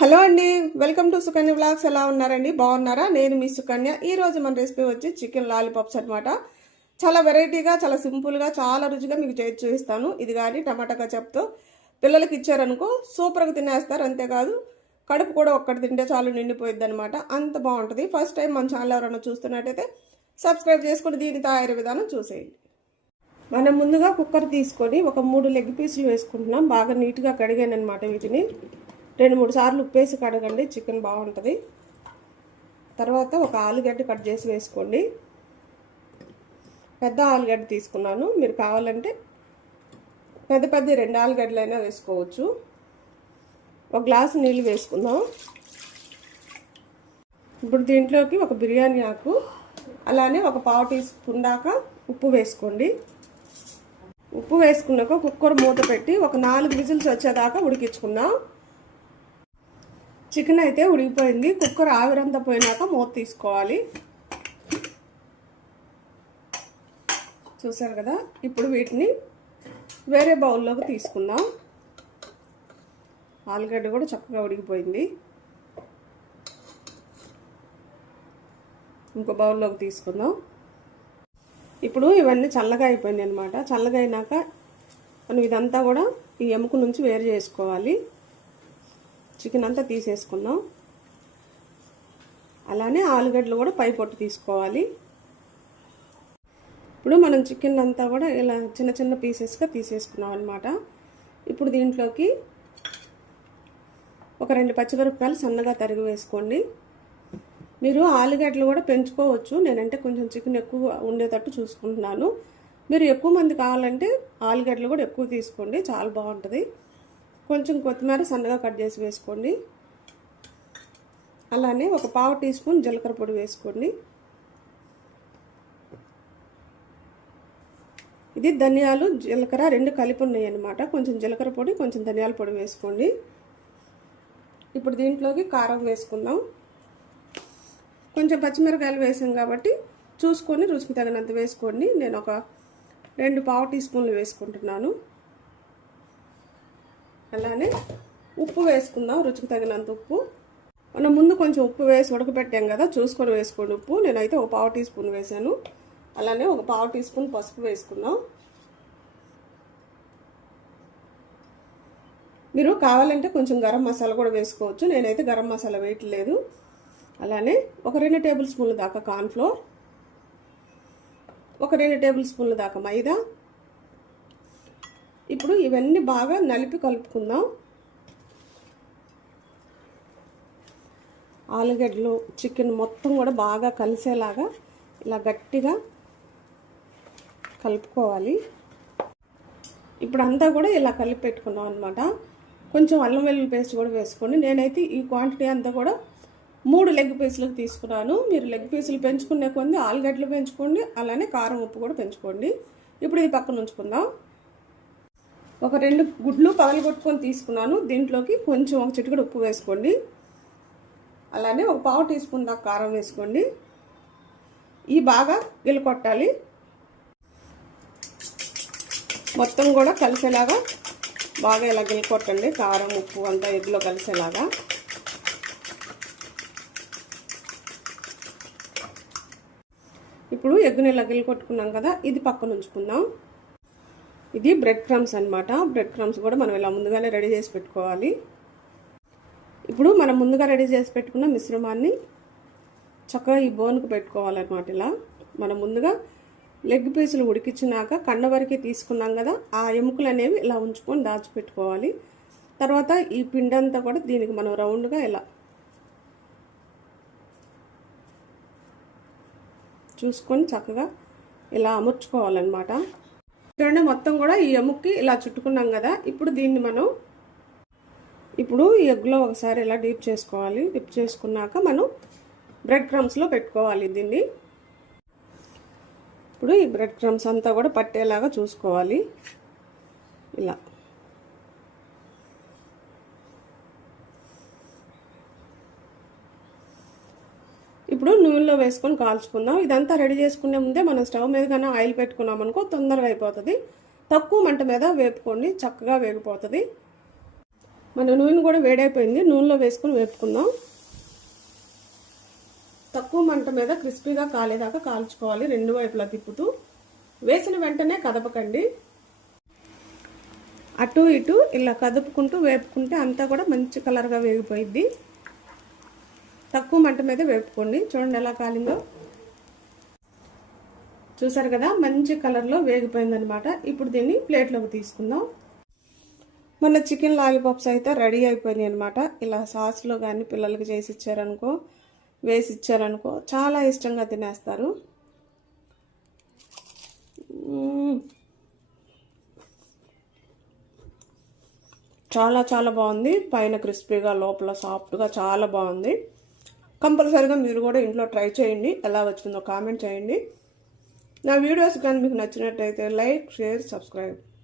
Hello అండి welcome to Sukanya blogs ఎలా ఉన్నారండి? బాగున్నారా? నేను మీ సుకన్య. ఈరోజు మన రెసిపీ వచ్చి చికెన్ లాలీపాప్స్ అనమాట చాలా వెరైటీగా చాలా సింపుల్గా చాలా రుచిగా మీకు చేసి చూపిస్తాను. ఇది కానీ టమాటా కచప్తో పిల్లలకి ఇచ్చారనుకో సూపర్గా తినేస్తారు. అంతేకాదు కడుపు కూడా ఒక్కటి తింటే చాలు నిండిపోయింది అనమాట అంత బాగుంటుంది. ఫస్ట్ టైం మన ఛానల్ ఎవరైనా చూస్తున్నట్టయితే సబ్స్క్రైబ్ చేసుకుని దీని తయారీ విధానం చూసేయండి. మనం ముందుగా కుక్కర్ తీసుకొని ఒక మూడు లెగ్ పీసులు వేసుకుంటున్నాం. బాగా నీట్గా కడిగాను అనమాట వీటిని. రెండు మూడు సార్లు ఉప్పేసి కడగండి. చికెన్ బాగుంటుంది. తర్వాత ఒక ఆలుగడ్డ కట్ చేసి వేసుకోండి. పెద్ద ఆలుగడ్డ తీసుకున్నాను. మీరు కావాలంటే పెద్ద పెద్ద రెండు ఆలుగడ్డలైనా వేసుకోవచ్చు. ఒక గ్లాసు నీళ్ళు వేసుకుందాం. ఇప్పుడు దీంట్లోకి ఒక బిర్యానీ ఆకు అలానే ఒక పావు టీ స్పూన్ దాకా ఉప్పు వేసుకోండి. ఉప్పు వేసుకున్నాక కుక్కర్ మూత పెట్టి ఒక నాలుగు విజిల్స్ వచ్చేదాకా ఉడికించుకుందాం. చికెన్ అయితే ఉడికిపోయింది. కుక్కర్ ఆవిరంతా పోయినాక మూత తీసుకోవాలి. చూసారు కదా? ఇప్పుడు వీటిని వేరే బౌల్లోకి తీసుకుందాం. ఆలుగడ్డ కూడా చక్కగా ఉడికిపోయింది. ఇంకో బౌల్లోకి తీసుకుందాం. ఇప్పుడు ఇవన్నీ చల్లగా అయిపోయింది అనమాట చల్లగా అయినాక మనం ఇదంతా కూడా ఈ ఎముక నుంచి వేరు చేసుకోవాలి. చికెన్ అంతా తీసేసుకున్నాం అలానే ఆలుగడ్డలు కూడా పై పొట్టు తీసుకోవాలి. ఇప్పుడు మనం చికెన్ అంతా కూడా ఇలా చిన్న చిన్న పీసెస్గా తీసేసుకున్నాం అనమాట ఇప్పుడు దీంట్లోకి ఒక రెండు పచ్చిమిరపకాయలు సన్నగా తరిగి వేసుకోండి. మీరు ఆలుగడ్డలు కూడా పెంచుకోవచ్చు. నేనంటే కొంచెం చికెన్ ఎక్కువ ఉండేటట్టు చూసుకుంటున్నాను. మీరు ఎక్కువ మంది కావాలంటే ఆలుగడ్డలు కూడా ఎక్కువ తీసుకోండి. చాలా బాగుంటుంది. కొంచెం కొత్తిమీర సన్నగా కట్ చేసి వేసుకోండి. అలానే ఒక పావు టీ స్పూన్ జీలకర్ర పొడి వేసుకోండి. ఇది ధనియాలు జీలకర్ర రెండు కలిపి ఉన్నాయి అన్నమాట కొంచెం జీలకర్ర పొడి కొంచెం ధనియాల పొడి వేసుకోండి. ఇప్పుడు దీంట్లోకి కారం వేసుకుందాం. కొంచెం పచ్చిమిరకాయలు వేసాం కాబట్టి చూసుకొని రుచికి తగినంత వేసుకోండి. నేను ఒక రెండు పావు టీ స్పూన్లు వేసుకుంటున్నాను. అలానే ఉప్పు వేసుకుందాం రుచికి తగినంత ఉప్పు. మనం ముందు కొంచెం ఉప్పు వేసి ఉడకపెట్టాం కదా చూసుకొని వేసుకోండి ఉప్పు. నేనైతే ఒక పావు టీ స్పూన్ వేసాను అలానే ఒక పావు టీ స్పూన్ పసుపు వేసుకుందాం. మీరు కావాలంటే కొంచెం గరం మసాలా కూడా వేసుకోవచ్చు. నేనైతే గరం మసాలా వేయట్లేదు. అలానే ఒక రెండు టేబుల్ స్పూన్ల దాకా కార్న్ఫ్లోర్ ఒక రెండు టేబుల్ స్పూన్ల దాకా మైదా ఇప్పుడు ఇవన్నీ బాగా నలిపి కలుపుకుందాం. ఆలుగడ్డలు చికెన్ మొత్తం కూడా బాగా కలిసేలాగా ఇలా గట్టిగా కలుపుకోవాలి. ఇప్పుడు అంతా కూడా ఇలా కలిపి పెట్టుకున్నాం అనమాట కొంచెం అల్లం వెల్లుల్లి పేస్ట్ కూడా వేసుకోండి. నేనైతే ఈ క్వాంటిటీ అంతా కూడా మూడు లెగ్ పీసులకు తీసుకున్నాను. మీరు లెగ్ పీసులు పెంచుకునే కొంది ఆలుగడ్డలు పెంచుకోండి అలానే కారం ఉప్పు కూడా పెంచుకోండి. ఇప్పుడు ఇది పక్కన ఉంచుకుందాం. ఒక రెండు గుడ్లు పగలగొట్టుకొని తీసుకున్నాను. దీంట్లోకి కొంచెం ఒక చిటికడు ఉప్పు వేసుకోండి. అలానే ఒక పావు టీ స్పూన్ దాకా కారం వేసుకోండి. ఈ బాగా గిలకొట్టాలి మొత్తం కూడా కలిసేలాగా బాగా ఇలా గిలకొట్టండి కారం ఉప్పు అంతా ఎగ్లో కలిసేలాగా. ఇప్పుడు ఎగ్గుని ఇలా గిలకొట్టుకున్నాం కదా ఇది పక్కన ఉంచుకుందాం. ఇది బ్రెడ్ క్రమ్స్ అనమాట బ్రెడ్ క్రమ్స్ కూడా మనం ఇలా ముందుగానే రెడీ చేసి పెట్టుకోవాలి. ఇప్పుడు మనం ముందుగా రెడీ చేసి పెట్టుకున్న మిశ్రమాన్ని చక్కగా ఈ బోన్కు పెట్టుకోవాలన్నమాట ఇలా. మనం ముందుగా లెగ్ పీసులు ఉడికించినాక కండ వరకు తీసుకున్నాం కదా ఆ ఎముకలు అనేవి ఇలా ఉంచుకొని దాచిపెట్టుకోవాలి తర్వాత ఈ పిండంతా కూడా దీనికి మనం రౌండ్గా ఇలా చూసుకొని చక్కగా ఇలా అమర్చుకోవాలన్నమాట. చూడండి మొత్తం కూడా ఈ ఎముక్కి ఇలా చుట్టుకున్నాం కదా. ఇప్పుడు దీన్ని మనం ఇప్పుడు ఈ ఎగ్లో ఒకసారి ఇలా డీప్ చేసుకోవాలి? డిప్ చేసుకున్నాక మనం బ్రెడ్ క్రమ్స్లో పెట్టుకోవాలి దీన్ని. ఇప్పుడు ఈ బ్రెడ్ క్రమ్స్ అంతా కూడా పట్టేలాగా చూసుకోవాలి. ఇలా. ఇప్పుడు నూనెలో వేసుకొని కాల్చుకుందాం. ఇదంతా రెడీ చేసుకునే ముందే మనం స్టవ్ మీద కన్నా ఆయిల్ పెట్టుకున్నాం అనుకో తొందరగా అయిపోతుంది. తక్కువ మంట మీద వేపుకోండి. చక్కగా వేగిపోతుంది. మన నూనె కూడా వేడైపోయింది. నూనెలో వేసుకొని వేపుకుందాం. తక్కువ మంట మీద క్రిస్పీగా కాలేదాకా కాల్చుకోవాలి. రెండు వైపులా తిప్పుతూ. వేసిన వెంటనే కదపకండి. అటు ఇటు ఇలా కదుపుకుంటూ వేపుకుంటే అంతా కూడా మంచి కలర్గా వేగిపోయిద్ది. తక్కువ మంట మీద వేపుకోండి. చూడండి ఎలా కాలిందో. చూసారు కదా మంచి కలర్లో వేగిపోయిందనమాట ఇప్పుడు దీన్ని ప్లేట్లోకి తీసుకుందాం. మన చికెన్ లాలీపాప్స్ అయితే రెడీ అయిపోయినాయి అనమాట ఇలా సాస్లో కానీ పిల్లలకి చేసి ఇచ్చారనుకో వేసి ఇచ్చారనుకో చాలా ఇష్టంగా తినేస్తారు. చాలా చాలా బాగుంది. పైన క్రిస్పీగా లోపల సాఫ్ట్గా చాలా బాగుంది. కంపల్సరీగా మీరు కూడా ఇంట్లో ట్రై చేయండి. ఎలా వచ్చిందో కామెంట్ చేయండి. నా వీడియోస్ కానీ మీకు నచ్చినట్టయితే లైక్ షేర్ సబ్స్క్రైబ్.